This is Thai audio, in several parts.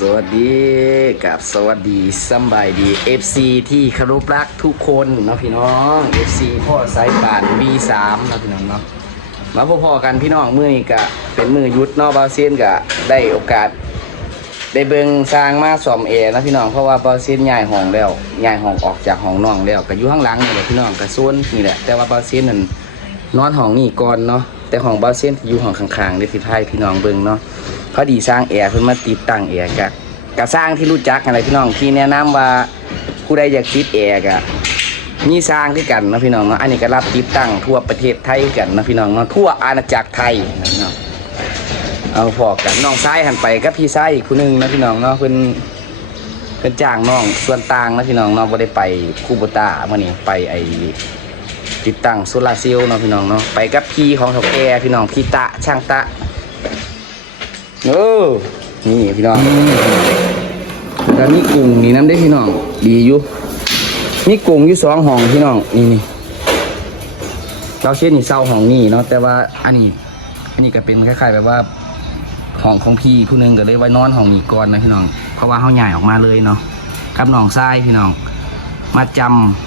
สวัสดีกับสวัสดีสบายดี FC ที่คารพรักทุกคนเนาะพี่น้อง FC พ่อสายป่าน B3 เนาะพี่น้องเนาะมาพอๆกันพี่น้องมือนี้ก็เป็นมือยุดเนอกบาเซียนก็ได้โอกาส ได้เบิงสร้างมาซ่อมแอนะพี่น้องเพราะว่าบาเซียนย้ายห้องแล้วย้ายห้องออกจากห้องน้องแล้วก็อยู่ข้างหลังนี่แหละพี่น้องก็โซนนี่แหละแต่ว่าบาเซียนนั่นนอนห้องนี่ก่อนเนาะแต่ห้องบาเซียนที่อยู่ห้องข้างๆได้สิพายพี่น้องเบิงเนาะ พอดีสร้างแอร์เพิ่นมาติดตั้งแอร์กะกะสร้างที่รู้จักอะไรพี่น้องที่แนะนำว่าผู้ใดอยากติดแอร์กะมีสร้างด้วยกันนะพี่น้องเนาะอันนี้ก็รับติดตั้งทั่วประเทศไทยกันนะพี่น้องเนาะทั่วอาณาจักรไทยนะพี่น้องเอาพอกันน้องซ้ายหันไปกับพี่ซ้ายอีกคนนึงนะพี่น้องเนาะเพิ่นเพิ่นจ้างน้องส่วนต่างนะพี่น้องเนาะบ่ได้ไปคูโบต้ามื้อนี้ไปไอติดตั้งโซลาร์เซลล์เนาะพี่น้องเนาะไปกับพี่ของเฒ่าแก่พี่น้องพี่ตะช่างตะ เออนี่พี่น้องแล้วมีกุ้งนี่น้ำได้พี่น้อง ดีอยู่มีกุ้งอยู่สองห้องพี่น้องนี่นี่เราเช่นนี่เศร้าห้องนี่เนาะแต่ว่าอันนี้ อันนี้ก็เป็นคล้ายๆ แบบว่าห้องของพี่ผู้หนึงก็เลยไว้นอนห้องนี้ก่อนนะพี่น้อง เพราะว่าเขาใหญ่ออกมาเลยเนาะกับน้องทรายพี่น้อง มาจ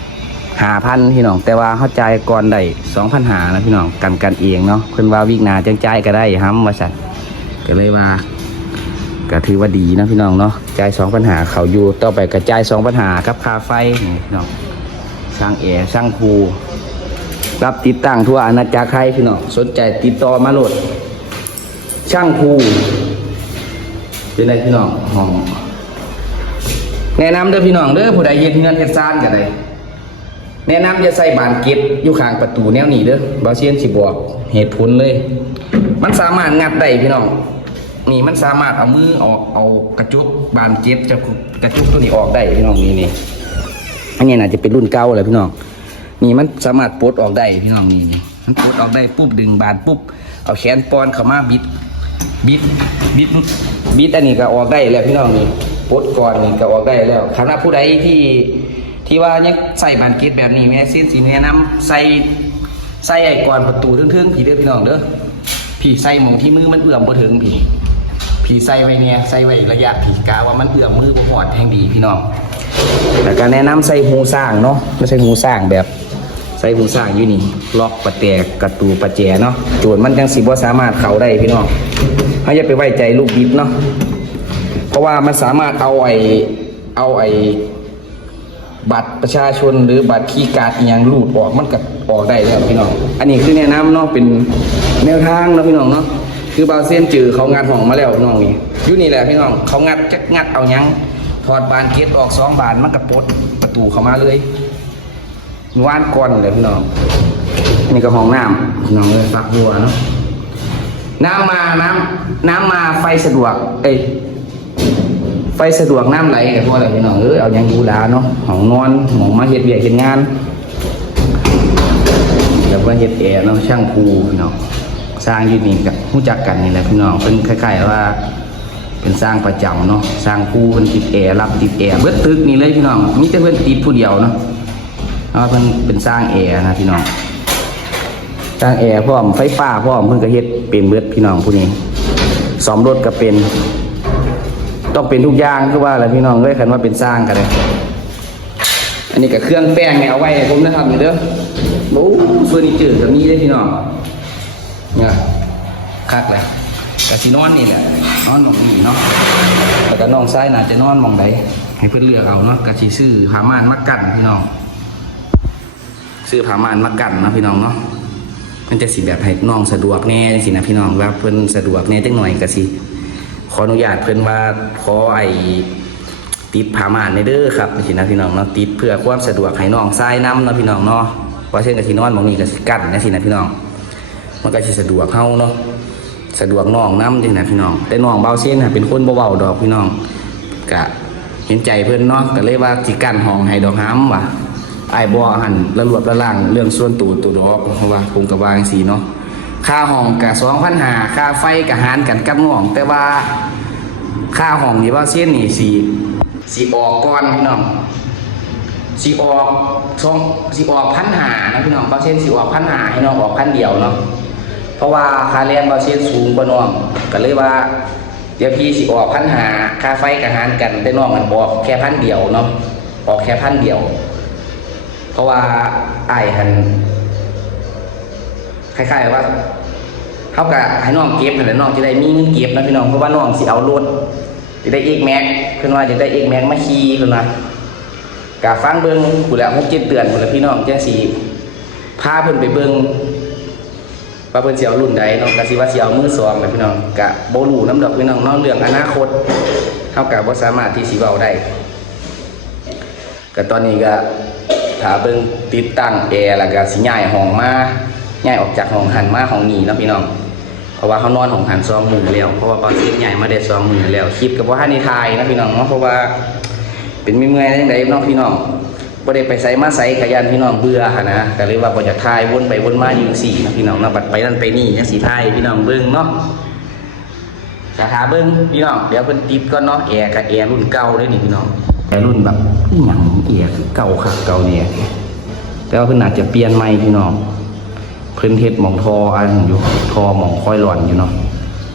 ำหาพันพี่น้อง แต่ว่าเข้าใจก่อนได้สองพันหานะพี่น้องกันกันเองเนาะเพิ่นว่าวิกนาจังใจก็ได้ห้ำว่าสัต ก็เลยว่าก็ถือว่าดีนะพี่น้องเนาะจ่ายสองปัญหาเขาอยู่ต่อไปกระจายสองปัญหาครับคาไฟนี่พี่น้องสร้างแอร์สร้างภูรับติดตั้งทั่วอาณาจักรไทยพี่น้องสนใจติดต่อมาโหลด ช่างภูเป็นไรพี่น้องห้องแนะนำเด้อพี่น้องเด้อผู้ใดเฮ็ดเงินเฮ็ดซานก็ได้แนะนำอย่าใส่บานเก็บอยู่ข้างประตูแนวนี้เด้อบาเชียนสิบอกเหตุผลเลย มันสามารถงัดได้พี่น้อง นี่มันสามารถเอามือออกเอากระจุกบานเจ็บจะกระจุกตัวนี้ออกได้พี่น้องนี่นี่อันนี้น่าจะเป็นรุ่นเก่าเลยพี่น้องนี่มันสามารถปลดออกได้พี่น้องนี่นี่มันปลดออกได้ปุ๊บดึงบานปุ๊บเอาแขนปอนเข้ามาบิดบิดบิดบิดอันนี้ก็ออกได้แล้วพี่น้องนี่ปลดก่อนนี่ก็ออกได้แล้วคณะผู้ใดที่ที่ว่ายังใส่บานเกตแบบนี้แม่สิ้นสีแนะนำใส่ใส่ไอ้ก่อนประตูเทิงๆพี่เด้อพี่น้องเด้อพี่ใส่หมองที่มือมันเอื้อมบ่ถึงพี่ พี่ใส่ไว้เนี่ยใส่ไว้ระยะพี่กาว่ามันเอื้อมมือบ่หอดแห่งดีพี่น้องแต่การแนะนำใส่หูสร้างเนาะไม่ใช่หูสร้างแบบใส่หูสร้างอยู่นี่ ล็อกประแจกกระตูประแจเนาะโจรมันจังสิบ่สามารถเข้าได้พี่น้องเขาอย่าไปไว้ใจลูกบิดเนาะเพราะว่ามันสามารถเอาไอ้เอาไอ้บัตรประชาชนหรือบัตรคีย์การ์ดอหยังรูดออกมันก็ออกได้แล้วพี่น้อง อันนี้คือแนะนำเนาะเป็นแนวทางเนาะพี่น้องเนาะ คือบาวเซียนจือเขางัดห้องมาแล้วพี่น้องนี่อยู่นี่แหละพี่น้อง เขางัดจะงัดเอายังถอดบานเกตออกสองบานมันก็ปดประตูเข้ามาเลยว่านก่อนเลยพี่น้องนี่ก็ห้องน้ำพี่น้องเลยฝักบัวเนาะน้ำมาน้ำน้ำมาไฟสะดวก เอ้ยไฟสะดวกน้ำไหลกับพวกอะไรพี่น้องเออเอาย่างดูแลเนาะห้องนอนห้องมาเฮ็ดเบียเฮ็ดงานแล้วก็เฮ็ดแอร์เนาะช่างภูพี่น้อง สร้างอยูนี่กับผู้จักกันนี่แหละพี่น้องเป็นคล้ายๆว่า เป็นสร้างประจำเนาะสร้างภูเป็นติดแอร์รับติดแอร์เบิดตึกนี่เลยพี่น้องมีแต่เพิ่อนติดผู้เดียวเนาะเพราะว่าเพิ่นเป็นสร้างแอร์นะพี่น้องสร้างแอร์พร้อมไฟฟ้าพร้อมเพิ่นก็เฮ็ดเป็นเบิดพี่น้องผู้นี้ซ่อมรถก็เป็น ต้องเป็นทุกอย่างคือว่าอะไรพี่น้องเอ้ยคันว่าเป็นสร้างกันเลยอันนี้ก็เครื่องแป้งเนี่ยเอาไว้ผมนะครับเด้อโอ้เฟอร์นิเจอร์แบบนี้เลยพี่น้อง เนี่ยคักเลยกะสินอนนี่แหละนอนหมองนี่เนาะแล้วก็น้องซ้ายน่าจะนอนมองใดให้เพิ่อนเลือกเอาเนาะกะสิซื้อผ้าม่านมากันพี่น้องซื้อผ้าม่านมากันนะพี่น้องเนาะมันจะสิแบบให้น้องสะดวกแน่สินะพี่น้องว่าเพิ่อนสะดวกแน่จังหน่อยก็สิขออนุญาตเพิ่อนว่าขอไอ้ติดผ้าม่านในเด้อครับสินะพี่น้องเนาะติดเพื่อความสะดวกให้น้องทรายน้ำเนาะพี่น้องเนาะเพราะเช่นกับที่นอนบางนี้ก็สิกั้นนะสินะพี่น้อง มันก็สิสะดวกเฮาเนาะสะดวกน้องน้ำจังนะพี่น้อง แต่น้องเบาเส้นนะเป็นคนบ่เบาดอกพี่น้องกะเห็นใจเพิ่อนเนาะก็เลยว่าสิกันห้องให้ดอกห้ำว่ะไอ้บ่หันระรวบระล่างเรื่องส่วนตัวตัวดอกเพราะว่าคงกระวางสีเนาะค่าห้องกะสองพันหาค่าไฟกะหารกันกับน้อง แต่ว่าค่าห้องนี่ว่าเส้นนี่สีสีออกก่อนพี่น้องสีออกสองสีออกพันหานะพี่น้องบาเส้นสีออกพันหาให้น้องออกพันเดียวเนาะ เพราะว่าค่าเรียนบาเส้นสูงกว่าน้องก็เลยว่า เดี๋ยวพี่สิออกพันหาค่าไฟกับหารกันแต่น้องมันบอกแค่พันเดียวเนาะออกแค่พันเดียว เพราะว่าไอ้หันคล้ายๆว่าเขากะให้น้องเก็บนั่น้องจะได้มีเงินเก็บนะพี่น้องเพราะว่าน้องสิเอารถจะได้เอกแม็กเพิ่นว่าจะได้เอกแม็กมาขี่เพิ่นว่ากะฟังเบิ่งกูแล้วหกเจ็ดเดือนพุ่นแหละพี่น้องแจังสิพาเพิ่นไปเบิ่ง ว่าเพิ่นสิเอารุ่นใดเนาะกะสิว่าสิเอามือสองแหละพี่น้องกะบ่รู้นำดอกพี่น้องเนาะเรื่องอนาคตเฮากะบ่สามารถที่สิเว้าได้ก็ตอนนี้ก็ถ้าเบิ่งติดตั้งแอร์แล้วก็สิย้ายห้องมาย้ายออกจากห้องหันมาห้องนี้เนาะพี่น้องเพราะว่าเขานอนห้องหันซองมือแล้วเพราะว่าตอนเช็ดใหญ่มาได้ซองมือแล้วคลิปกับว่าให้ในทายนะพี่น้องเนาะเพราะว่าเป็นไม่เมื่อยจังไดเนาะพี่น้อง บ่ได้ไปไสมาไสขยันพี่น้องเบื่อหั้นะก็เลยว่าบ่อยากทายวนไปวนมาอยู่สี่นะพี่น้องเนาะบัดไปนั่นไปนี่จังสิทายพี่น้องเบิ่งเนาะสาขาเบิ้งพี่น้องเดี๋ยวเพิ่นติดก่อนเนาะแอร์กับแอร์รุ่นเก่าเลยนี่พี่น้องแอร์รุ่นแบบหยังแอร์คือเก่าคักเก่าเนี่ยแต่ว่าเพิ่นอาจจะเปลี่ยนใหม่พี่น้องเพิ่นเฮ็ดหมองทออันอยู่ทอหมองค่อยหลอนอยู่เนาะ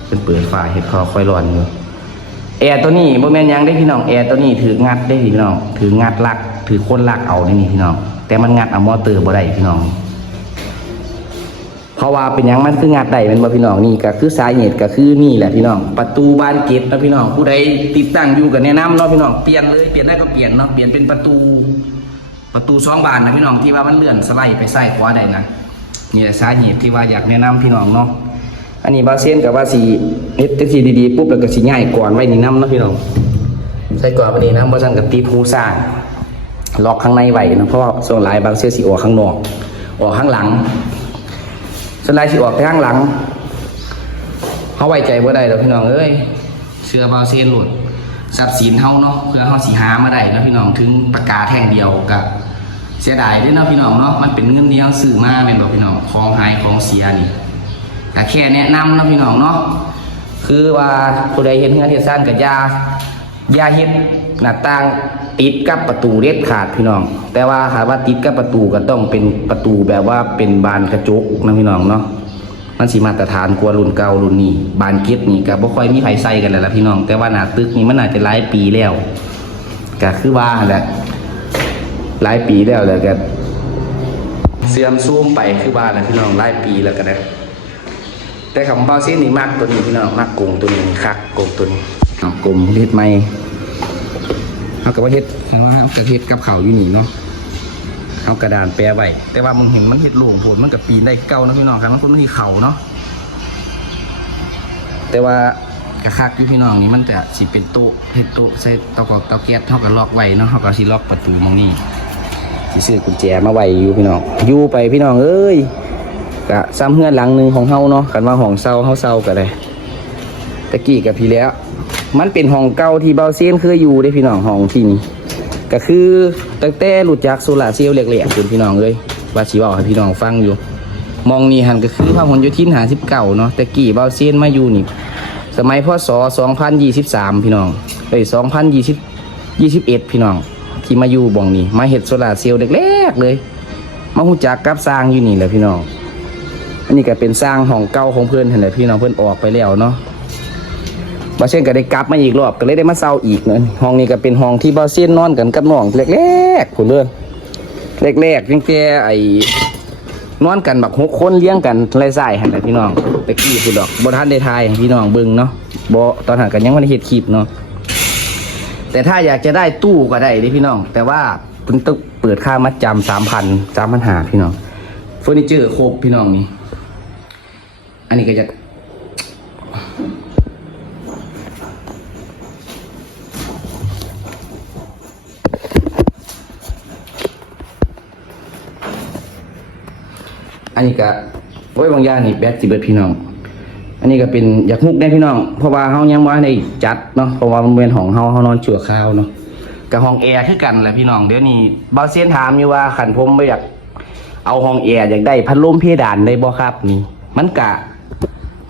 เพิ่นเปิดฝาเฮ็ดคอค่อยหลอนอยู่ แอร์ตัวนี้บ่แม่นยังได้พี่น้องแอร์ตัวนี้ถืองัดได้พี่น้องถืองัดลักถือคนลักเอาได้นี่พี่น้อง แต่มันงัดเอามอเตอร์บ่ได้พี่น้อง เพราะว่าเป็นยังมันคืองาดใดเป็นบ่พี่น้องนี่ก็คือสาเหตุก็คือนี่แหละพี่น้อง ประตูบานเกตนะพี่น้องผู้ใดติดตั้งอยู่ก็แนะนำเนาะพี่น้องเปลี่ยนเลยเปลี่ยนได้ก็เปลี่ยนเนาะเปลี่ยนเป็นประตู ประตูสองบานนะพี่น้องที่ว่ามันเลื่อนสไลด์ไปซ้ายขวาได้นะนี่แหละสาเหตุที่ว่าอยากแนะนำพี่น้องเนาะ อันนี้บาเซียนกับว่าสีเฮ็ดทีดีๆปุ๊บแล้วก็สิง่ายก่อนไว้นี่นํเนาะพี่น้องใส่ก่อนไว้นี่นํบ่ซั่นก็ติดหูซ่างล็อกข้างในไว้นะเพราะว่าส่วนหลายบางเสียสิออกข้างนอกออกข้างหลังสไลด์สิออกไปข้างหลังเขาไว้ใจบ่าได้ดอกพี่น้องเอ้ยเสื้อบาเซียนหลุดทรัพย์สินเฮาเนาะเพื่อเฮาสิหามาได้นะพี่น้องถึงปากกาแท่งเดียวกับเสียดายด้อเนาะพี่น้องเนาะมันเป็นเงินที่เฮาซื้อมาแม่นแบ่พี่น้องของหายของเสียนี่ ก็แค่แนะนำนะพี่น้องเนาะคือว่าผู้ใดเห็นเฮือนเฮ็ดซ่านก็อย่ายาเฮ็ดหน้าต่างติดกับประตูเด็ดขาดพี่น้อง แต่ว่าหากว่าติดกับประตูก็ต้องเป็นประตูแบบว่าเป็นบานกระจกนะพี่น้องเนาะมันสิมาตรฐานกว่ารุ่นเก่ารุ่นนี้บานเก็ตนี่ก็บ่ค่อยมีไผใส่กันแล้วล่ะพี่น้อง แต่ว่าหน้าตึกนี่มันน่าจะหลายปีแล้วก็คือว่าหั่นแหละหลายปีแล้วแล้วก็เสื่อมซูมไปคือว่าแหละพี่น้องหลายปีแล้วก็ได้ แต่คำเบาเส้นนี่มากตัวนี้พี่น้องมากกงตัวนี้คักกงตัวนี้เอากลมเฮ็ดใหม่เอากับว่าเฮ็ดเอากับเฮ็ดกับเขาวอยู่นี่เนาะเอากระดานแปะไว้แต่ว่ามึงเห็นมันเห็ดโล่งโผล่มันกับปีนได้คือเก่านะพี่น้องครับมันคนมันที่เข่าเนาะแต่ว่ากระคักอยู่พี่น้องนี่มันจะสิเป็นโต๊ะเห็ดโต๊ะใส่เตากอกเตาแก๊สเท่ากับล็อกไว้เนาะเท่ากับสิล็อกประตูมองนี่สิซื้อกุญแจมาไว้อยู่พี่น้องอยู่ไปพี่น้องเอ้ย กะซ้ำเฮือนหลังหนึ่งของเฮาเนาะกันว่าห้องเซาเฮาเซากันเลยตะกี้กับพี่แล้ว มันเป็นห้องเก่าที่เบาเซียนเคยอยู่ได้พี่น้องห้องที่นี่ก็คือตั้งแต่หลุดจากโซลาร์เซลล์แหลกๆคุณพี่น้องเลยว่าชีว่าให้พี่น้องฟังอยู่ มองนี่หันก็คือพระหลโยธินหาสิบเก่าเนาะต่กี่เบาเซียนมาอยู่นี่สมัยพศ2023 พี่น้องเอ้ย2020 21 พี่น้อง ที่มาอยู่บ่องนี้มาเฮ็ดโซลาร์เซลล์แรกๆเลย มาหูจักกับสร้างอยู่นี่แหละพี่น้อง อันนี้ก็เป็นสร้างห้องเก่าของเพื่อนเห็นไหมพี่น้องเพื่อนออกไปแล้วเนาะบาเช่นก็ได้กลับมาอีกรอบก็เลยได้มาเซาอีกเนอะห้องนี้ก็เป็นห้องที่บาเช่นนอนกันกับน้องแรกๆผุนเด้อแรกๆเพียงแค่ไอ้นอนกันแบบหกคนเลี้ยงกันไล่สายหันแหละพี่น้องตะกี้พูดดอกบ่ทันได้ทายพี่น้องเบิ่งเนาะบตอนหันกันยังไม่ได้เฮ็ดคลิปเนาะแต่ถ้าอยากจะได้ตู้ก็ได้ดิพี่น้อง แต่ว่าเพิ่นต้องเปิดค่ามัดจำสามพันสามพันหาพี่น้องเฟอร์นิเจอร์ครบพี่น้องนี่ อันนี้ก็จะอันนี้ก็โอ้บางอย่างนี่แบตสิเบิดพี่น้อง อันนี้ก็เป็นอยากฮุกได้พี่น้อง เพราะว่าเฮายังบ่ได้จัดเนาะ เพราะว่ามันเป็นของเฮาเฮานอนชั่วคราวเนาะกับห้องแอร์คือกันแหละพี่น้อง เดี๋ยวนี้บางเซียนถามอยู่ว่าคันผมบ่อยากเอาห้องแอร์อยากได้พัดลมเพดานได้บ่ครับนี่ มันกะ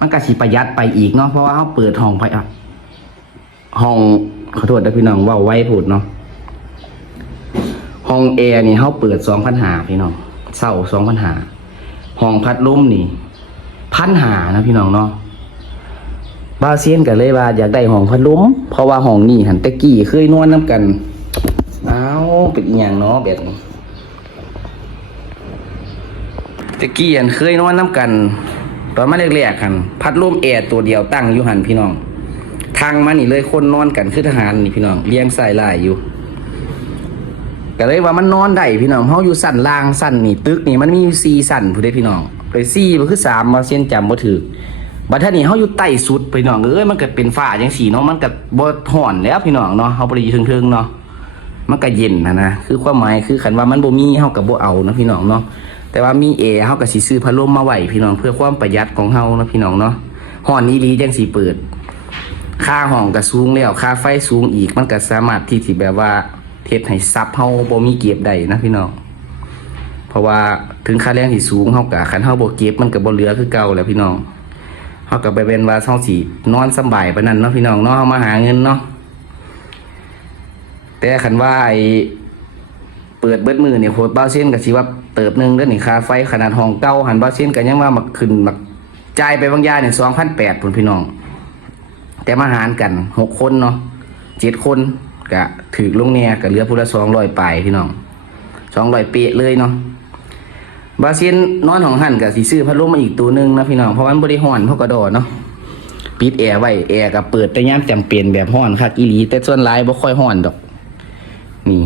มันก็สิประหยัดไปอีกเนาะเพราะว่าเฮาเปิดห้องไปอะห้องขอโทษนะพี่น้องว้าไว้พูดเนาะห้องแอร์นี่เฮาเปิด2,500พี่น้องเช่า2,500ห้องพัดลมนี่พันหานะพี่น้องเนาะบาเซียนก็เลยว่าอยากได้ห้องพัดลมเพราะว่าห้องนี้หันตะกี้เคยนอนน้ำกันเอาเป็นอย่างเนาะแบบนี้ตะกี้หันเคยนอนน้ำกัน ตอนมาแรกๆหันพัดลมแอร์ตัวเดียวตั้งอยู่หันพี่น้อง ทางมานี่เลยคนนอนกันคือทหารนี่พี่น้องเลี้ยงใสายลายอยู่ก็เลยว่ามันนอนได้พี่น้องเฮาอยู่สั่นล่างสั่นนี่ตึกนี่มันมีอยู่สี่สั่นผู้ใดพี่น้องไปสี่มันคือสามมาเส้นจำบ่ถือบัดท่านี้เฮาอยู่ใต้สุดพี่น้องเอ้ยมันก็เป็นฟ้าจังสีเนาะมันก็บ่ฮ้อนแล้วพี่น้องเนาะเฮาบ่ได้อยู่เทิงๆเนาะมันก็เย็นนะนะคือความหมายคือคันว่ามันบ่มีเฮาก็บ่เอานะพี่น้องเนาะ แต่ว่ามีแอเฮาก็สิซื้อพัดลมมาไหวพี่น้องเพื่อความประหยัดของเฮานะพี่น้องเนาะฮ้อนอีหลีจังสิเปิด ค่าห้องก็สูงแล้วค่าไฟสูงอีกมันก็สามารถที่สิแบบว่าเฮ็ดให้ซับเฮาบ่มีเก็บได้นะพี่น้องเพราะว่าถึงค่าแรงที่สูงเฮาก็คันเฮาบ่เก็บมันก็บ่เหลือคือเก่าแล้วพี่น้องเฮาก็ไปเป็นว่าเฮาสินอนสบายปานนั้นเนาะพี่น้องเนาะเฮามาหาเงินเนาะแต่คันว่าไอ เปิดเบิดมือนี่โคตรบ้าเส้นก็สิว่าเติบหนึ่งเด้อนี่ค่าไฟขนาดห้องเก่าหันบ้าเส้นก็ยังว่ามาขึ้นมาจ่ายไปบางยางนี่2,800พุ่นพี่น้อง แต่มาหารกันหกคนเนาะเจ็ดคนกะถือลงเนี่ยกะเหลือผู้ละสองร้อยปลายพี่น้องสองร้อยเปะเลยเนาะบาเซียนนอนของหันกับสีซื้อพัดลมมาอีกตัวหนึงนะพี่น้องเพราะวันบริหอนเพราะกระโดดเนาะปิดแอร์ไว้แอร์กับเปิดแต่ย่ามจำเป็นแบบห้อนคักอีหลีแต่ส่วนหลายบ่ค่อยห้อนดอก นี่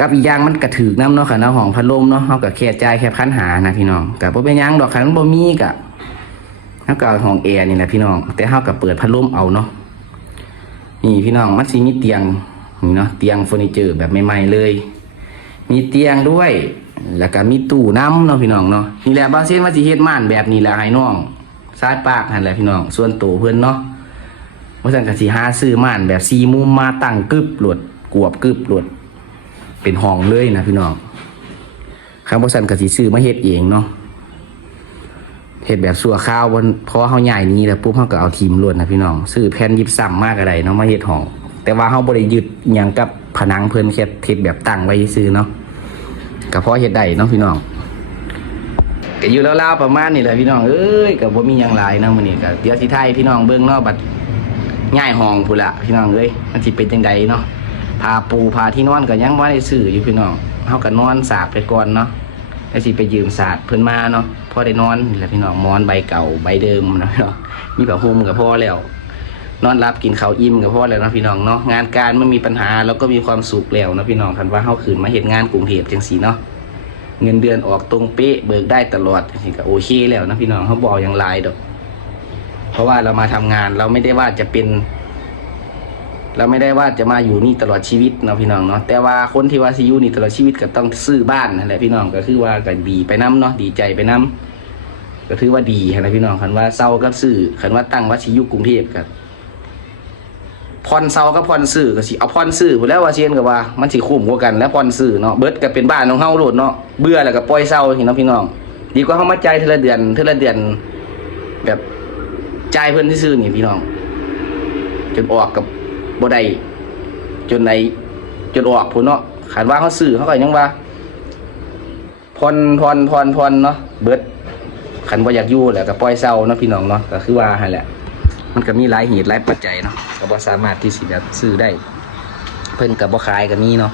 กับอีกอย่างมันกระถือน้ำเนาะค่ะเนาะห้องพัดลมเนาะเฮาก็แค่จ่ายแค่พันหานะพี่น้องกับบ่เป็นหยังดอกคันมันบ่มีกะเฮาก็เอาห้องแอร์นี่แหละพี่น้อง แต่เฮาก็เปิดพัดลมเอาเนาะนี่พี่น้องมันสิมีเตียงนี่เนาะเตียงเฟอร์นิเจอร์แบบใหม่ๆเลย มีเตียงด้วย แล้วก็มีตู้น้ำเนาะพี่น้องเนาะนี่แหละบาเซนว่าสิเฮ็ดม่านแบบนี้แหละให้น้องซ้ายปากนั่นแหละพี่น้อง ส่วนตัวเพิ่อนเนาะว่าซั่นก็สิหาซื้อม่านแบบ4มุมมาตั้งกึบหลดกวบกึบหลด เป็นห้องเลยนะพี่น้องคำว่าซั่นก็สิซื้อมาเฮ็ดเองเนาะเฮ็ดแบบสัวข้าวบนเพราะเฮาใหญ่นี้แล้วปุ๊บเฮาก็เอาทีมล้วนนะพี่น้องซื้อแผ่นยิบซ้ำมากอะไรเนาะมาเฮ็ดห้อง แต่ว่าเฮาบ่ได้ยึดหยังกับผนังเพิ่นแค่เฮ็ดแบบตั้งไว้ซื่อเนาะก็พอเฮ็ดได้เนาะพี่น้องก็อยู่ราวๆประมาณนี้แหละพี่น้องเอ้ยก็บ่มีหยังหลายเนาะมื้อนี้ก็เดี๋ยวสิถ่ายพี่น้องเบิ่งนาะบัดง่ายห้องพุ่นละพี่น้องเอ้ยมันสิเป็นจังไดเนาะ พาปูพาที่นอนก็ยังบ่ได้ซื้ออยู่พี่น้องเฮาก็นอนสาบไปก่อนเนาะแล้วสิไปยืมศาสตร์เพิ่นมาเนาะพอได้นอนนี่แหละพี่น้องมอนใบเก่าใบเดิมเนาะพี่น้องมีผ้าห่มกับพ่อแล้ว นอนรับกินข้าวอิ่มกับพ่อแล้วนะพี่น้องเนาะงานการไมันมีปัญหาแล้วก็มีความสุขแล้วนะพี่น้องคันว่าเฮาขืนมาเฮ็ดงานกรุงเทพจังซี่เนาะเงินเดือนออกตรงเป๊ะเบิกได้ตลอดจังซี่ก็โอเคแล้วนะพี่น้องเฮาบอาอย่างหลายดอก เพราะว่าเรามาทำงานเราไม่ได้ว่าจะเป็น เราไม่ได้ว่าจะมาอยู่นี่ตลอดชีวิตเนาะพี่น้องเนาะแต่ว่าคนที่ว่าสิอยู่นี่ตลอดชีวิตก็ต้องซื้อบ้านนั่นแหละพี่น้องก็คือว่าก็ดีไปน้ำเนาะดีใจไปน้ำก็ถือว่าดีนะพี่น้องคันว่าเศร้ากับซื้อคันว่าตั้งว่าสิอยู่กรุงเทพกับพรเศร้ากับพรซื้อก็สิเอาพรซื้อพู้นแล้วว่าเชียนกับว่า มันสิคุ้มกว่ากันแล้วพรซื้อเนาะเบิร์ดก็เป็นบ้านของเฮาโลดเนาะเบื่อแล้วก็ปล่อยเศร้าพี่น้องพี่น้องดีกว่าเฮามาจ่ายเทอละเดือนเทอละเดือน แบบจ่ายเพิ่นที่ซื่อนี่พี่น้องจนออกกับ บ่ได้จนในจนออกพุ่นเนาะขันว่าเขาซื้อเขาก็ยังว่าพรพรพรพรเนาะเบิดขันบ่อยากอยู่แหละก็ปล่อยเศร้าเนาะพี่น้องเนาะก็คือว่าหั่นแหละ มันก็มีหลายเหตุหลายปัจจัยเนาะก็บ่สามารถที่สิแบบซื้อได้ เพิ่นก็บ่ขายก็มีเนาะ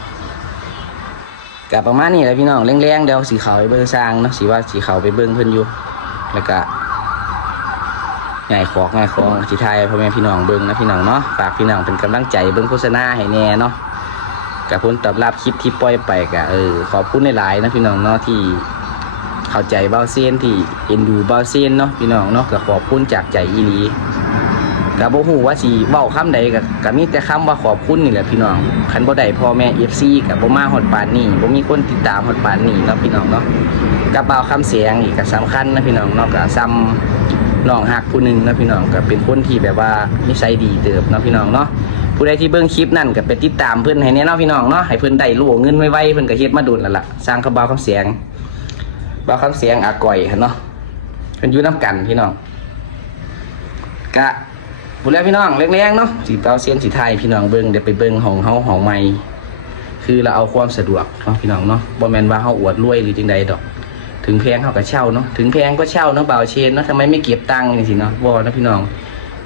ก็ประมาณนี้แหละพี่น้องแรงๆเดี๋ยวสีขาวไปเบิ่งสร้างเนาะสิว่าสีขาวไปเบิ่งเพิ่นอยู่แล้วก็ ง่ายขอกง่ายของที่ไทยพ่อแม่พี่น้องเบิ้งนะพี่น้องเนาะฝากพี่น้องเป็นกำลังใจเบิ้งโฆษณาให้แน่เนาะกับผลตอบรับคลิปที่ปล่อยไปกะเออขอบคุณหลายๆนะพี่น้องเนาะที่เข้าใจเบ้าเซียนที่เอ็นดูเบ้าเซียนเนาะพี่น้องเนาะก็ขอบคุณจากใจอีหลี กับบ่ฮู้ว่าสิเว้าคำใดก็ก็มีแต่คำว่าขอบคุณนี่แหละพี่น้องคันบ่ได้พ่อแม่ FC กับบ่มาฮอดปานนี้บ่มีคนติดตามฮอดปานนี้เนาะพี่น้องเนาะกับเบาคำเสียงอีกก็สำคัญนะพี่น้องเนาะก็ซ้ำน้องหักผู้หนึ่งนะพี่น้องก็เป็นคนที่แบบว่านิสัยดีเติบเนาะพี่น้องเนาะผู้ใดที่เบิ่งคลิปนั่นก็ไปติดตามเพิ่นให้แน่เนาะพี่น้องเนาะให้เพิ่นได้รู้เงินไวๆเพิ่นก็เฮ็ดมาดุนแล้วล่ะสร้างเขาเบาคำเสียงเบาคำเสียงอาก่อยเนาะเพิ่นอยู่น้กันพี่น้องกะ ผู้ใดพี่น้องเล็กๆเนาะสิเปาเสียงสิไทยพี่น้องเบิ่งเดี๋ยวไปเบิ่งของเฮาของใหม่คือเราเอาความสะดวกเนาะพี่น้องเนาะบ่แมนว่าเฮาอวดรวยหรือจังใดดอก ถึงแพงเขาก็เช่าเนาะถึงแพงก็เช่าเนาะเบ่าเชนเนาะทำไมไม่เก็บตังค์นี่สิเนาะวอนะพี่น้อง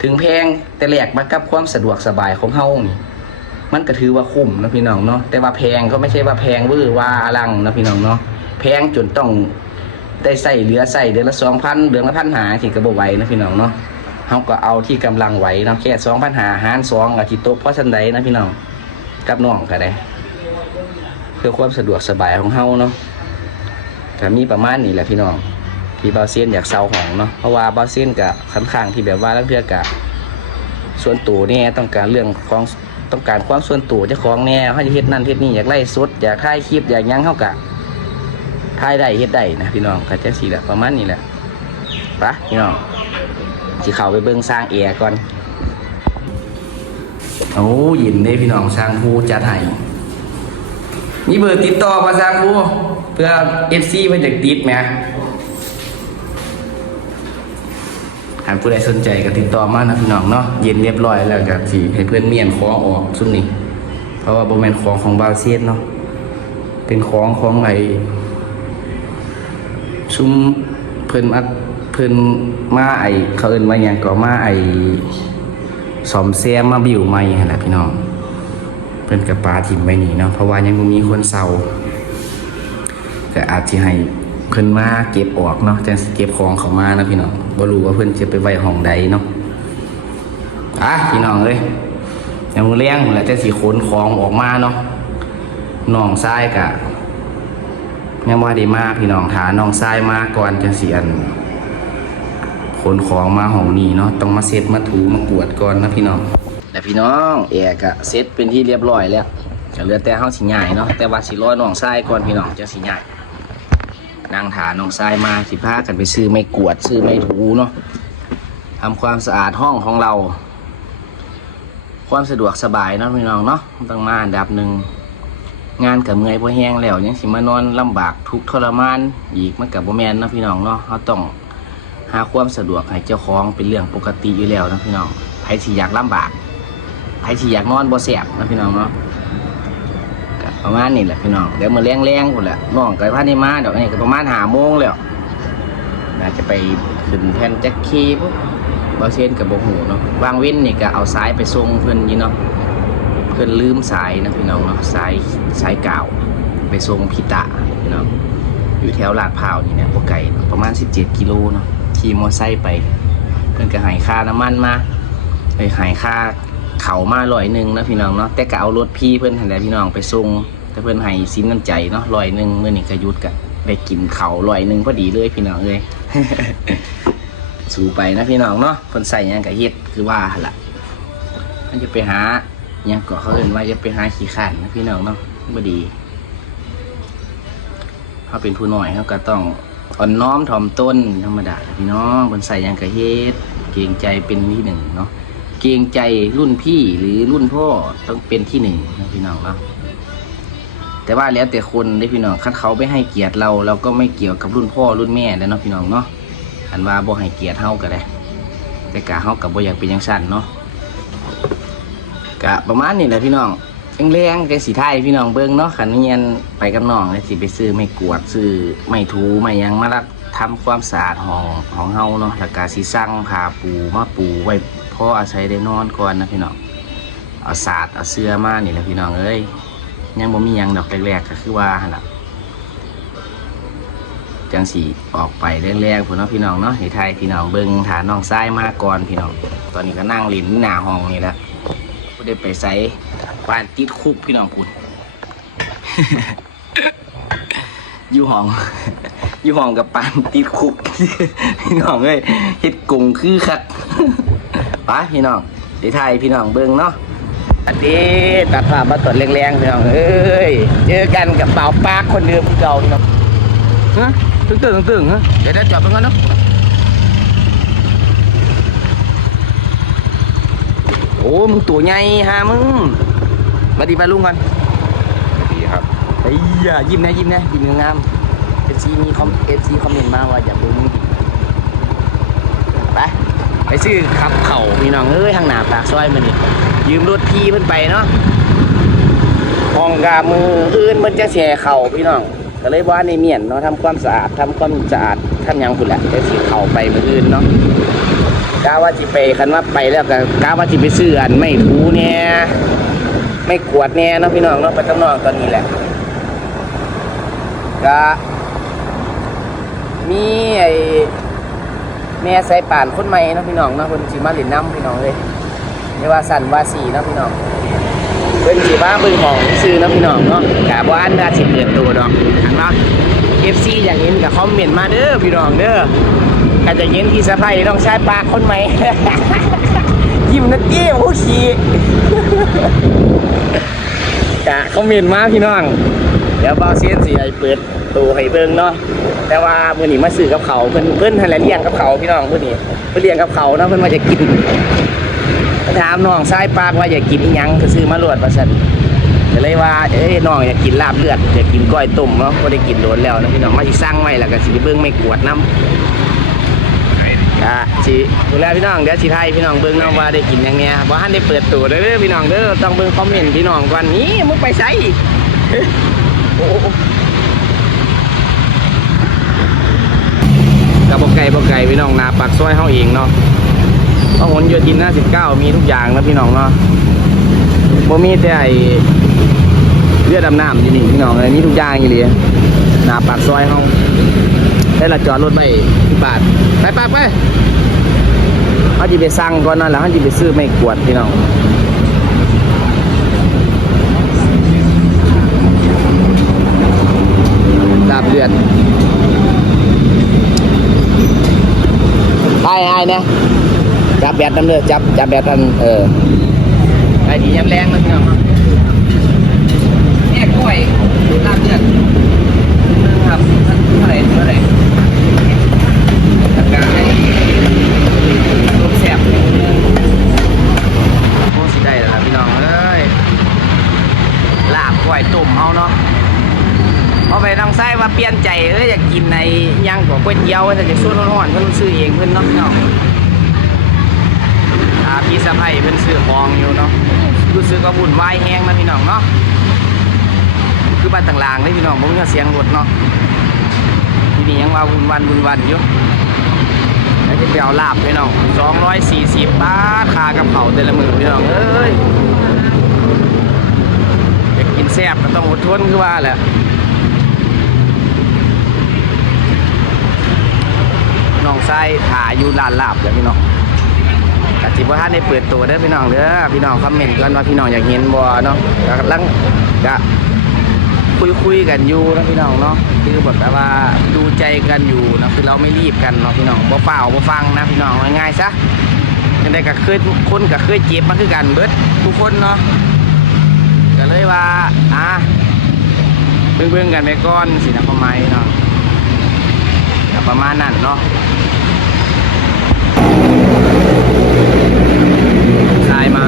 ถึงแพงแต่แหลกมากับความสะดวกสบายของเฮานี่มันก็ถือว่าคุ้มนะพี่น้องเนาะแต่ว่าแพงก็ไม่ใช่ว่าแพงวอร์ว่าอลังนะพี่น้องเนาะแพงจนต้องได้ใส่เหลือใส่เดือนละสองพันเดือนละพันหาที่กระบไหวนะพี่น้องเนาะ เฮาก็เอาที่กำลังไหวเนาะแค่สองพันหาหารสองอาทิตย์โตะเพราะชันใดนะพี่น้องกับน้องก็ได้เพื่อความสะดวกสบายของเฮาเนาะก็มีประมาณนี้แหละพี่น้องที่บาเซียนอยากเซาของเนาะเพราะว่าบาเซียนกับค่อนข้างที่แบบว่าลังเทือกะส่วนตัวเนี่ยต้องการเรื่องของต้องการความส่วนตัวเจ้าของแน่เขาจะเฮ็ดนั่นเฮ็ดนี่อยากไล่สดอยากถ่ายคลิปอยากยั้งเขากะถ่ายได้เฮ็ดได้นะพี่น้องก็จะสีแหละประมาณนี้แหละไปะพี่น้อง สิเข้าไปเบิ่งสร้างแอร์ก่อน โอ้ยินเด้พี่น้องสร้างภูจัดให้มีเบอร์ติดต่อมาสร้างภูเพื่อ FC เพิ่นอยากติดไหมหากผู้ใดสนใจก็ติดต่อมานะพี่น้องเนาะเย็นเรียบร้อยแล้วก็สิให้เพื่อนเมียนขอออกซุ่มนี้เพราะว่าบ่แมนของของบาเซียนเนาะเป็นของของไอ้ซุ่มเพิ่นมา พิ่นมาไอ้เขาเอิ้นว่าหยังก็มาไอ้สอมแซมมาบิวใหม่หั่นแหละพี่น้องเพิ่นกับปลาถิ่มไว้นี่เนาะเพราะว่ายังบ่มีคนเซาก็อาจสิให้เพิ่นมาเก็บออกเนาะจังสิเก็บของเขามานะพี่น้องบ่รู้ว่าเพิ่นจะไปไว้ห้องใดเนาะอะพี่น้องเอ้ยยังมือเลี้ยงแหละจังสิขนของออกมาเนาะน้องทรายกะยังบ่ได้มากพี่น้องถาน้องทรายมาก่อนจังสิอัน นของมาห้องนี้เนาะต้องมาเซ็ตมาถูมากวดก่อนนะพี่น้องแต่พี่น้องแอร์กะเซ็ตเป็นที่เรียบร้อยแล้วก็เหลือแต่เฮาสิย้ายเนาะแต่ว่าสิรอน้องทรายก่อนพี่น้องจังสิย้ายนั่งถาน้องทรายมาสิพากันไปซื้อไม่กวดซื้อไม่ถูเนาะทำความสะอาดห้องของเรา ความสะดวกสบายเนาะพี่น้องเนาะต้องมาอันดับหนึ่งงานกับเมื่อยพอแห้งแล้วยังสิมานอนลำบากทุกทรมานอีกมันกับบ่แมนนะพี่น้องเนาะเขาต้อง หาความสะดวกให้เจ้าของเป็นเรื่องปกติอยู่แล้วนะพี่น้องใครที่อยากลำบากใครที่อยากนอนบ่แสบนะพี่น้องเนาะประมาณนี้แหละพี่น้องเดี๋ยวมาแรงแรงๆคนแหละน้องไก่พันนี่มาเดี๋ยวนี้ก็ประมาณหาโมงแล้วน่าจะไปขึ้นแผ่นแจ็คคีปุ๊บบาเซนกับบหูเนาะวางเว้นนี่ก็เอาสายไปส่งเพื่อนยี่เนาะเพื่อนลืมสายนะพี่น้องเนาะสายสายเก่าไปส่งพิตะพี่น้องอยู่แถวลาดพร้าวนี่เนี่ยพวกไก่ประมาณ 17 กิโลเนาะ ขี่มอไซค์ไปเพื่อนก็หายค่าน้ำมันมาไปใหายค่าเขามาร้อยหนึ่งนะพี่น้องเนาะแต่ก็เอารถพี่เพื่อนหันแหละพี่น้องไปส่งแต่เพื่อนให้สินน้ำใจเนาะร้อยหนึ่งเมื่อนี่ก็หยุดกันได้กินเขาร้อยหนึ่งพอดีเลยพี่น้องเลยสู่ไปนะพี่น้องเนาะคนใส่ยังกะเฮ็ดคือว่าหั่นล่ะมันจะไปหาหยังก็เขาเอิ้นว่าจะไปหาขี้ขันนะพี่น้องเนาะบ่ดีเขาเป็นผู้หน้อยเขาก็ต้อง อ่อนน้อมถ่อมตนธรรมดาพี่น้องคนใส่ยังกระเฮ็ดเกรงใจเป็นที่หนึ่งเนาะเกรงใจรุ่นพี่หรือรุ่นพ่อต้องเป็นที่หนึ่งนะพี่น้องเนาะแต่ว่าแล้วแต่คนได้พี่น้องคันเขาไม่ให้เกียรติเราเราก็ไม่เกี่ยวกับรุ่นพ่อรุ่นแม่แล้วเนาะพี่น้องเนาะอันว่าบ่ให้เกียรติเฮาก็ได้แต่กะเฮากับบ่อยากเป็นจังซั่นเนาะกะประมาณนี้แหละพี่น้อง แรงๆจังสีไทยพี่น้องเบิ่งเนาะคันเรียนไปกับน้องเลยสิไปซื้อไม่กวาดซื้อไม่ถูไม่ยังมาลักทำความสะอาดห้องของเฮาเนาะแล้วก็สิสั่งผาปูมาปูไว้พ่ออาศัยได้นอนก่อนนะพี่น้องเอาสาดเอาเสื้อมานี่แหละพี่น้องเอ้ยยังบ่มียังดอกแรกๆก็คือว่าหั่นล่ะจังสีออกไปแรงๆพุ่นเนาะพี่น้องเนาะให้ไทยพี่น้องเบิ่งฐานน้องซ้ายมาก่อนพี่น้อง ตอนนี้ก็นั่งลินหน้าห้องนี่แหละบ่ได้ไปใส่ บ้านติดคุกพี่น้องคุณ อยู่ห้อง อยู่ห้องกับปานติดคุก พี่น้องเอ้ยเฮ็ดกงคือคักไปพี่น้องเดี๋ยวไทยพี่น้องเบิ่งเนาะอันนี้ตัดภาพมาตรวจแรงๆพี่น้องเอ้ยเจอกันกับเป่าปากคนเดิมเก่าพี่น้องฮะตึงตึงตึงฮะเดี๋ยวเดี๋ยวจอดไปก่อนเนาะโอ้มึงตัวใหญ่ฮะมึง มาดีไปลุงก่อนดีครับไอ้ยายิ้มนะยิ้มนะยิ้มงามเอฟซีมีคอมเอฟซีคอมเมนต์มาว่าอยากดูมึงดิไปไปซื้อขับเข่าพี่น้องเอ้ยทางหนาปากซอยมันนี่ยืมรถพี่เพิ่นไปเนาะห้องกามืออื่นมันจะแช่เข่าพี่น้องก็เลยว่าในเมียนเนาะทำความสะอาดทำความสะอาดทำหยังพุ่นแหละจะสิเข้าไปมืออื่นเนาะกาว่าจิไปคันว่าไปแล้วก็กาว่าจิไปซื้ออันไม่ถูเนี่ย ไม่กวดเนี่ยเนาะพี่น้องเนาะไปข้างนอกตอนนี้แหละก็มีไอ้แม่ใส่ป่านคนใหม่นาะพี่น้องนาะเพิ่นสิมาเล่นน้ำพี่น้องเลยไม่ว่าสันว่าสีนาะพี่น้องเพิ่นสิมาเบิ่งของซื้อนาะพี่น้องเนาะกะบ่อันว่าสิเปิดตัวดอกอันเนาะ FC อย่ากเห็นก็คอมเมนต์มาเด้อพี่น้องเด้อก็จะเย็นที่สะพายต้องใช้ปากคนใหม่ยิ้มนัดเกี้ยวผู้ขี่ กะเขาเมนต์มาพี่น้อง เดี๋ยวเบาเซียนสิไอเปิดตูให้เบิ่งเนาะแต่ว่ามื่อนี้มาซื้อกับเขาเพิ่นเพิ่นทันแหละเลี้ยงกับเขาพี่น้องเพิ่นนี่เพิ่นเลี้ยงกับเขาเนาะเพิ่นว่าจะกินถามน้องชายปากว่าอยากกินอิหยังก็ซื้อมาโลดว่าซั่นก็เลยว่าเอ้ยน้องอยากกินลาบเลือดอยากกินก้อยต้มเนาะบ่ได้กินโดนแล้วนะพี่น้องมาสิสั่งไว้แล้วก็สิเบิ่งไม่กวดน้ำ สิดูแลพี่น้องเดี๋ยวสิไทยพี่น้องเบิ่งเนาะว่าได้กินหยังเนี้ยบ่ทันได้เปิดตัวเด้อพี่น้องเด้อต้องเบิ่งคอมเมนต์พี่น้องก่อนนี้มึงไปไสโอ้ก็บ่ไกลบ่ไกลพี่น้องนาปากซอยเฮาเองเนาะพหลโยธินหน้า19มีทุกอย่างนะพี่น้องเนาะบ่มีแต่ไอเลือดดำน้ำอยู่นี่พี่น้องเลยมีทุกอย่างอยู่เลยนาปากซอยเฮาได้ละจอดรถไปบาทไปไปไป เขาจะไปสั่งก่อนนั่นแหละเขาจะไปซื้อไม่กวดพี่น้องลาบเลือดไปไอ้เนี่ยจับแบตน้ำเลือดจับจับแบตกันเออไอ้ดีย้ำแรงนะพี่น้องแม่กล้วยลาบเลือด ยเตี๋ยวแต่จะสู้ร้อนๆเพิ่นซื้อเองเพิ่นเนาะพี่น้องอ่าพี่สะใภ้เพิ่นซื้อของอยู่เนาะรู้สึกว่าบุญวายแห้งนะพี่น้องเนาะคือบ้านต่างๆเลยพี่น้องบ่มีเสียงรถเนาะที่นี่ยังว่าวุ่นวันวุ่นวันอยู่แล้วจะไปเอาลาบพี่น้องสองร้อยสี่สิบบาทค่ากับเขาแต่ละมือพี่น้องเอ้ยอยากกินแซ่บก็ต้องอดทนคือว่าแหละน้อง ไส้ถ่ายอยู่ร้านลาบเดี๋ยวพี่น้องกติบ่ท่านได้เปิดตัวเด้อพี่น้องเด้อพี่น้องคอมเมนต์กันว่าพี่น้องอยากเห็นบ่เนาะกำลังกะคุยคุยกันอยู่นะพี่น้องเนาะคือแบบว่าดูใจกันอยู่นะคือเราไม่รีบกันเนาะพี่น้องบ่เปล่าบ่ฟังนะพี่น้องง่ายๆซะยังไงก็เคยคนก็เคยเจ็บมาคือกันเบิดทุกคนเนาะก็เลยว่าอะเบิ่งๆกันไปก่อนสินะประมาณเนาะประมาณนั้นเนาะ สายมา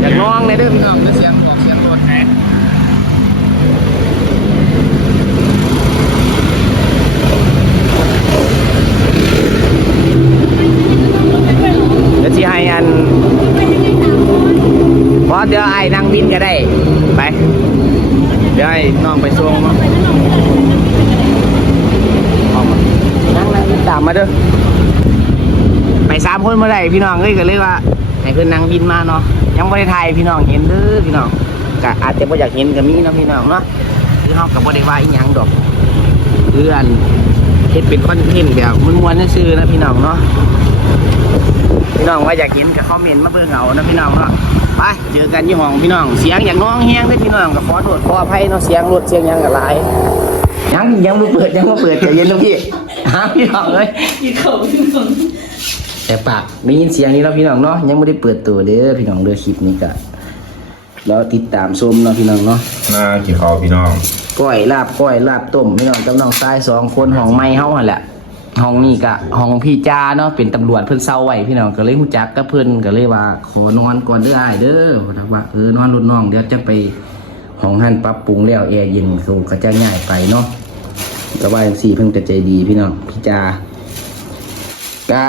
อยากน้องในเด้อพี่น้องเสียงบอกเสียงรถแหเดี๋ยวที่ให้อันเพราะเดี๋ยวไอ้นั่งวินก็ได้ ไป เดี๋ยวให้น้องไปส่งเนาะออกมานั่งนั่งตามมาเด้อ ไปสามคนเมื่อไรพี่น้องเอ้ยก็เลยว่าให้เพื่อนนั่งบินมาเนาะยังไม่ได้ถ่ายพี่น้องเห็นเด้อพี่น้องก็อาจจะไม่อยากเห็นก็มีเนาะพี่น้องเนาะคือเขากับบ่ได้ว่าอีหยังดอกเพื่อนเฮ็ดเป็นคอนเทนต์แบบม้วนๆซื่อนะพี่น้องเนาะพี่น้องว่าอยากเห็นก็คอมเมนต์มาเบิ่งเอานะพี่น้องเนาะไปเจอกันที่ห้องพี่น้องเสียงอย่างน้องแฮงเด้พี่น้องก็ขอโทษขออภัยเนาะเสียงรถเสียงยังก็หลายยังยังไม่เปิดยังไม่เปิดใจเย็นลูกพี่หาพี่น้องเลยกินเขากินเขา แต่ปากได้ยินเสียงนี้แล้วพี่น้องเนาะยังไม่ได้เปิดตัวเด้อพี่น้องเด้อคลิปนี้ก็แล้วติดตามชมเนาะพี่น้องเนาะน่ากี่เขาพี่น้องก้อยลาบก้อยลาบต้มพี่น้องกับน้องชายสองคนห้องไม้เฮาหั่นแหละห้องนี้ก็ห้องพี่จาเนาะเป็นตำรวจเพิ่นเซาไว้พี่น้องก็เลยฮู้จักกับเพิ่นก็เลยว่า ขอนอนก่อนเด้ออ้ายเด้อว่าว่าเออนอนรุ่นน้องเดี๋ยวจะไปห้องหันปรับปรุงแล้วแอร์เย็นสูก็จะง่ายไปเนาะก็ว่าจังซี่เพิ่นก็ใจดีพี่น้องพี่จากะ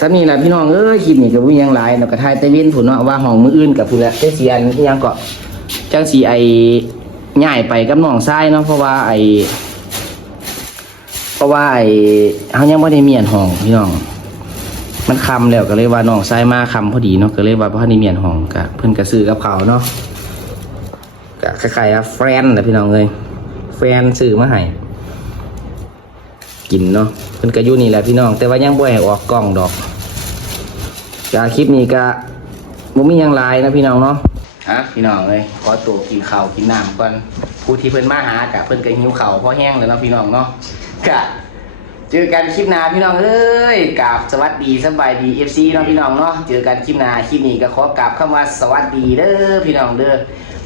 สำนี่และพี่น้องเอ้ยคลิปนี้ก็บ่มีหยังหลายเนาะก็ถ่ายแต่เว้นพุ่นเนาะว่าห้องมืออื่นกับพุ่นละแต่สิอันอีหยังก็จังสิไอ้ย้ายไปกับน้องชายเนาะเพราะว่าไอ้เพราะว่าไอ้เฮายังบ่ได้เมีอันห้องพี่น้อง มันคำแล้วก็เลยว่าน้องชายมาคำพอดีเนาะก็เลยว่าพ่อนี่เมียนห้องกะเพิ่นก็ซื้อกับเขาวเนาะกะคล้ายๆว่าแฟนแหละพี่น้องเอ้ยแฟนซื้อมาให้ กินเนาะเพิ่นก็อยู่นี่แหละพี่น้อง แต่ว่ายังบ่ให้ออกกล้องดอกกะคลิปนี้กะบ่มีหยังหลายนะพี่น้องเนาะฮะพี่น้องเอ้ยขอตัวกินข้าวกินน้ำก่อนผู้ที่เพิ่นมาหากะเพิ่นก็หิวข้าวพอแห้งแล้วเนาะพี่น้องเนาะกะเจอกันคลิปหน้าพี่น้องเอ้ยกราบสวัสดีสบายดีเอฟซีเนาะพี่น้องเนาะเจอกันคลิปหน้าคลิปนี้ก็ขอกราบคำว่าสวัสดีเด้อพี่น้องเด้อ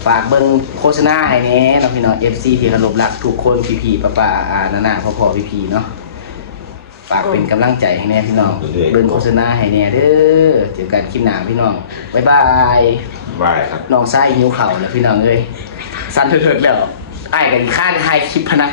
ฝากเบิ่งโฆษณาให้แหน่เนาะพี่น้องเอฟซีที่เคารพรักทุกคนพี่ๆป้าๆอานานาพ่อๆพี่ๆเนาะฝากเป็นกำลังใจให้แน่พี่น้องเบิ่งโฆษณาให้แน่เด้อเจอกันคลิปหน้าพี่น้องบ๊ายบายบายครับน้องไส้หิวเข่าวแล้วพี่น้องเอ้ยสั่นเถิดๆแล้วอ้ายกันข้างถ่ายคลิปพะนะ